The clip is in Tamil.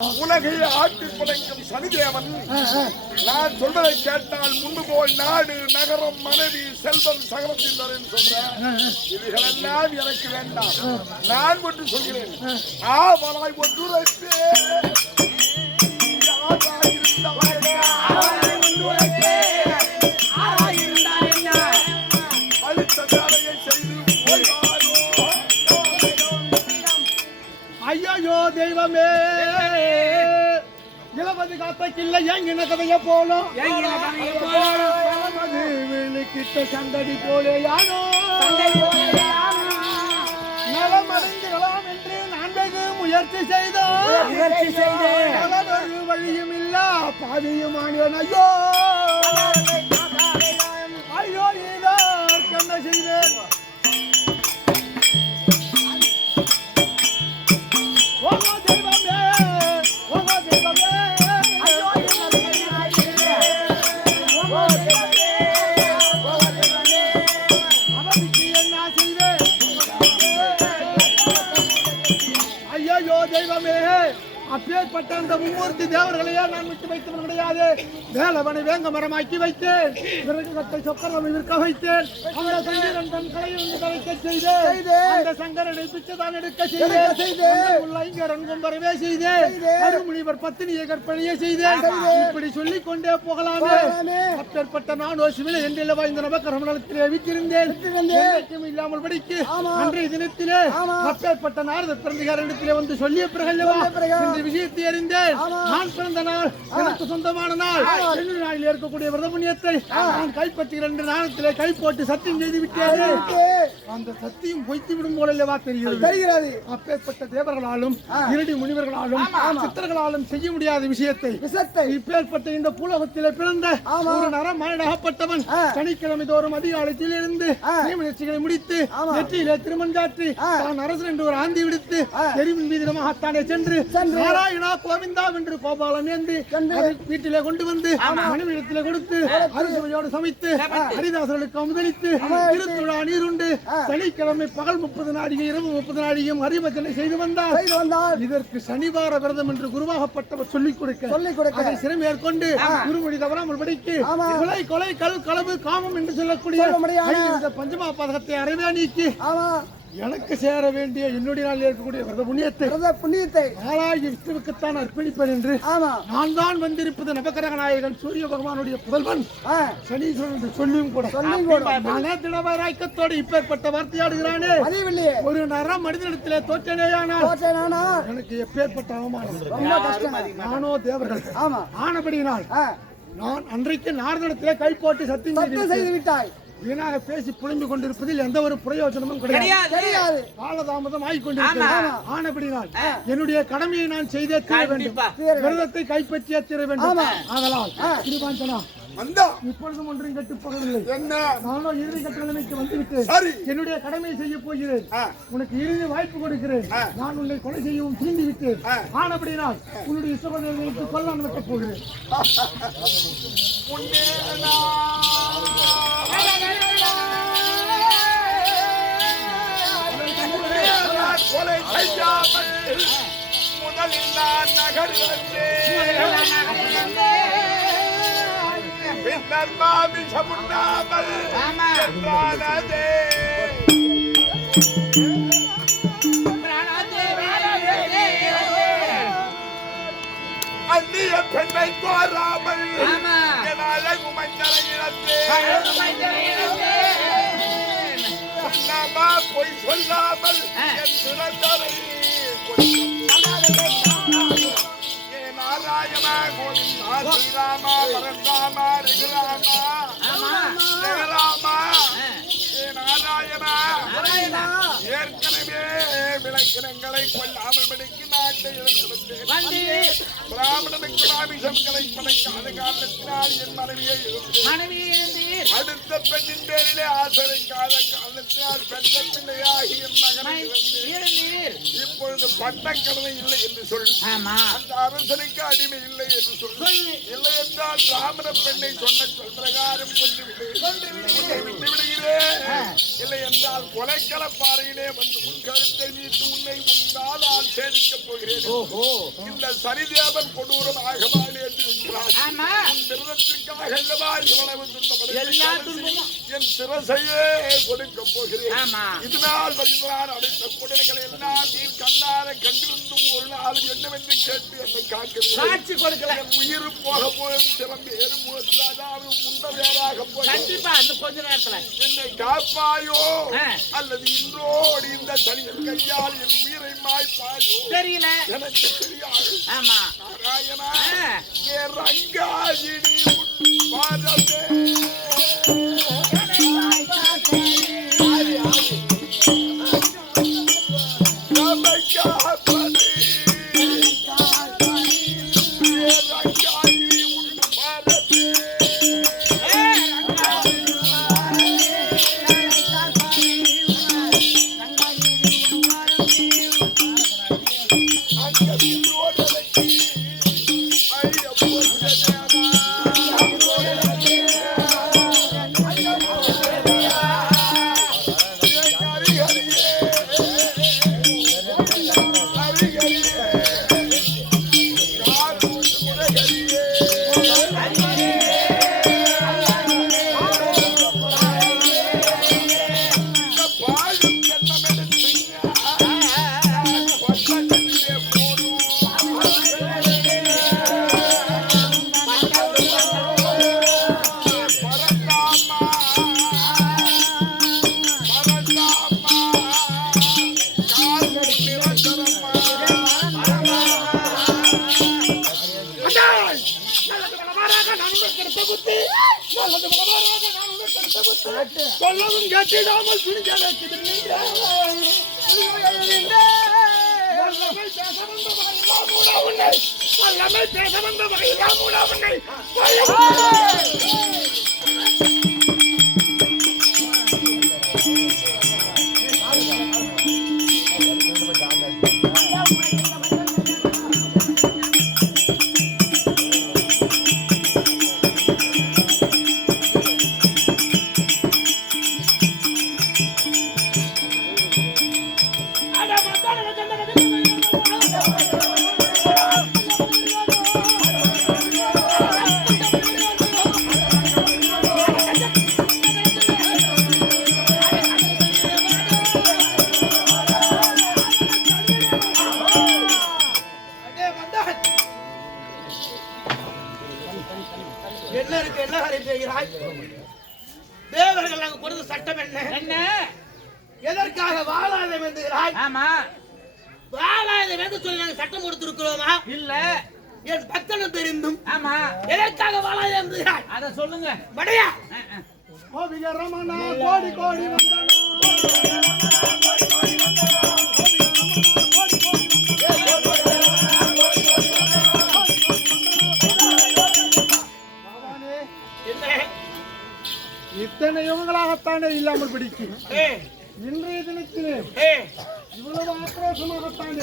உலகை ஆட்டி படைக்கும் சனிதேவன் நான் சொல்வதை கேட்டால் முன்பு போல் நாடு நகரம் மனைவி செல்வம் சகலத்தின் தரேன் சொல்றேன். இதுகளெல்லாம் எனக்கு வேண்டாம். நான் ஒன்று சொல்கிறேன். ஆவலாய் ஒன்றுரைப்பே அளித்த வேலையை செய்து ஐயோ தெய்வமே, இளவதி காத்தக்கில்ல எங்கின கதைய போலும் கிட்ட சந்தடி போலே யானோ நலமடைந்துகளாம் என்று நான் வெகு முயற்சி செய்தோம். வழியும் இல்ல பாதியும் ஆனேன். ஐயோ ஐயோ இதற்கு என்ன செய்வேன்? அப்பேற்பட்ட அந்த மும்மூர்த்தி தேவர்களையே நான் விட்டு வைத்தவன் கிடையாது. வேலவனை வேங்க மரமாக்கி வைத்தேன், விறகு கட்டை சொக்கரவை விற்க வைத்தேன், அந்த சங்கரன் தன் கலையிலிருந்து கலைக்க செய்தேன், அந்த சங்கரனை பிச்சைதான் எடுக்க செய்தேன், இங்கரங்கும் வரவே செய்தேன், அருமுனிவர் பத்தினியை கற்பனையே செய்தேன். இப்படி சொல்லிக் கொண்டே போகலாமே. அப்பேற்பட்ட நானோ சிவில என்றில் வாய்ந்த நபக்கரம் நலத்திலே விட்டிருந்தேன். இல்லாமல் படிக்கு அன்றைய தினத்திலே அப்பேற்பட்ட நாரத பிறந்திகாரத்திலே வந்து சொல்லிய பிறகு விஷயத்தை அறிந்தேன். நான் பிறந்த நாள் எனக்கு சொந்தமான நாள். நாளில் இருக்கக்கூடிய விரத புண்ணியத்தை நான் கைப்பற்றுகிறேன் என்று நாணத்திலே கை போட்டு சத்தியம் செய்து விட்டேன். அந்த சத்தியம் பொய்த்து விடும் போலவா தெரிகிறது. அப்பேற்பட்ட தேவர்களாலும் இரடி முனிவர்களாலும் சித்தர்களாலும் செய்ய முடியாத விஷயத்தை இப்பேற்பட்ட இந்த பூலகத்திலே பிறந்த ஒரு நரமாயனாகப்பட்டவன் சனிக்கிழமை தோறும் அதிகாலத்தில் இருந்து நியமனங்களை முடித்து நெற்றியிலே திருமஞ்சாற்றி தான் அரசன் என்று ஒரு ஆந்தி விடுத்து தெருவின் மீது மகாத்தானே சென்று நாராயணா கோவிந்தா என்று கோபாலம் ஏந்தி வீட்டிலே கொண்டு வந்து மனைவிடத்திலே கொடுத்து அறுசுவையோடு சமைத்து ஹரிதாசர்களுக்கு அமுதளித்து திருத்துழா நீருண்டு சனிக்கிழமை பகல் 30 நாடிகை இரவு 30 நாடிகையும் ஹரிபஜனை செய்து வந்தார். இதற்கு சனிவார விரதம் என்று குருவாகப்பட்டவர் சொல்லிக் கொடுக்க அதை சிறை மேற்கொண்டு குருமொழி தவறாமல் படிக்கு கொலை கொலை கல் களவு காமம் என்று சொல்லக்கூடிய பஞ்சமா பதகத்தை அறவே நீக்கி எனக்கு சேர வேண்டிய என்னுடைய நாளில் இருக்கக்கூடிய விரத புண்ணியத்தை நாளாகி விஷ்ணுவுக்குத்தான் அர்ப்பணிப்பேன் என்று நான் தான் வந்திருப்பது நவகிரக நாயகன் சூரிய பகவானுடைய புதல்வன் சனீஸ்வரன் என்று சொல்லியும் கூட மன திடவராய்க்கத்தோடு இப்பேற்பட்ட வார்த்தையாடுகிறானே. ஒரு நர மனிதனிடத்திலே தோற்றனேயானால் எனக்கு எப்பேற்பட்ட அவமானம். நானோ தேவர்கள் ஆனபடியினால் நான் அன்றைக்கு நாரதத்திலே கை போட்டு சத்தியம் செய்து விட்டாய். வீணாக பேசி புலம்பிக் கொண்டிருப்பதில் எந்த ஒரு பிரயோஜனமும் கிடையாது. காலதாமதம் ஆகிக்கொண்டிருக்கிறது. ஆனபடினால் என்னுடைய கடமையை நான் செய்தே தீர வேண்டும். விரதத்தை கைப்பற்றியே தீர வேண்டும். ஆதலால் திருவாஞ்சனா இப்பொழுதும் ஒன்றும் கெட்டு போகவில்லை. நானோ இறுதி கட்ட நிலைமைக்கு வந்துவிட்டேன். என்னுடைய கடமையை செய்ய போகிறேன். உனக்கு இறுதி வாய்ப்பு கொடுக்கிறேன். நான் உன்னை கொலை செய்யவும் தீண்டி விட்டேன். ஆனபடினால் உன்னுடைய இஷ்டப்படிகளுக்கு கொல்ல அனுமதிக்கப் போகிறேன். கொலை செய்யாமல் முதலில் நான் நகர்ந்தே பின்னர் மாமிசமுண்ணாமல் என்றானதே. அந்நிய பெண்ணை கோராமல் என் அழகு மஞ்சளை பொய் சொல்லாமல் என் சுரந்தரை நாராயணா கோவிந்தா ஸ்ரீராமா பரந்தாமா ரகுராமா நாராயணா ஏற்கனவே விலங்கினங்களை கொல்லாமல் படிக்கு நாட்டை இழந்து பிராமணனுக்கு மாமிசம் கிடைப்பதற்கான காரணத்தினால் என் மனைவியை இழந்தீர். அடுத்த பெண்ணின் பேரிலே ஆசை வைக்காத காரணத்தினால் பெற்ற பிள்ளையாகி என் மகனை இழந்தீர். இப்பொழுது பட்டக்கடனை இல்லை என்று சொல்லி ஆமா. அந்த அரசனுக்கு அடிமை இல்லை என்று சொல்லி இல்லை என்றால் பிராமண பெண்ணை சொன்ன சொல் பிரகாரம் கொண்டு விடுகிறேன். இல்லை என்றால் கொலைக்கல பாறையிலே வந்து உன் கழுத்தை நீட்டு உன்னை உண்டால் நான் சேமிக்கப் போகிறேன். இந்த சரிதேவன் கொடூரமாக வாழி என்று இருக்கிறார். உன் விரதத்திற்காக அல்லவா இவ்வளவு துன்பப்படுகிறேன். என் சிரசையே கொடுக்க போகிறேன். இதனால் வருகிறான் அடைந்த கொடுமைகளை எல்லாம் நீ கண்ணார கண்டிருந்தும் ஒரு நாள் என்னவென்று கேட்டு என்னை காட்சி கொடுக்கல. என் உயிர் போக போய் சிறந்து ஏறும்போது முந்த வேறாக போய் கண்டிப்பா அந்த கொஞ்ச நேரத்துல என்னை காப்பாயோ அல்லது இன்றோடு இந்த தனியன் கையால் என் உயிரை மாய்ப்பாயோ தெரியல, எனக்கு தெரியாது. ஆமா நாராயணா ஏ ரங்காயினி பாதமே சொல்லவும் கேட்டிடாமல் என்ன இருக்கு? என்ன காரியம் செய்கிறாய்? தேவர்கள் நாங்கள் கொடுத்த சட்டம் என்ன? என்ன எதற்காக வாழாதம் என்கிறாய்? ஆமா வாழாதம் என்று சொல்லி நாங்கள் சட்டம் கொடுத்திருக்கிறோமா? இல்ல. என் பக்தனும் தெரிந்தும் ஆமா எதற்காக வாழாதம் என்கிறாய்? அத சொல்லுங்க. படையா கோவில ரமணா கோடி கோடி வந்தனா இத்தனை யுகங்களாகத்தானே இல்லாமல் பிடிக்கும். இன்றைய தினத்திலே இவ்வளவு ஆக்ரோஷமாகத்தானே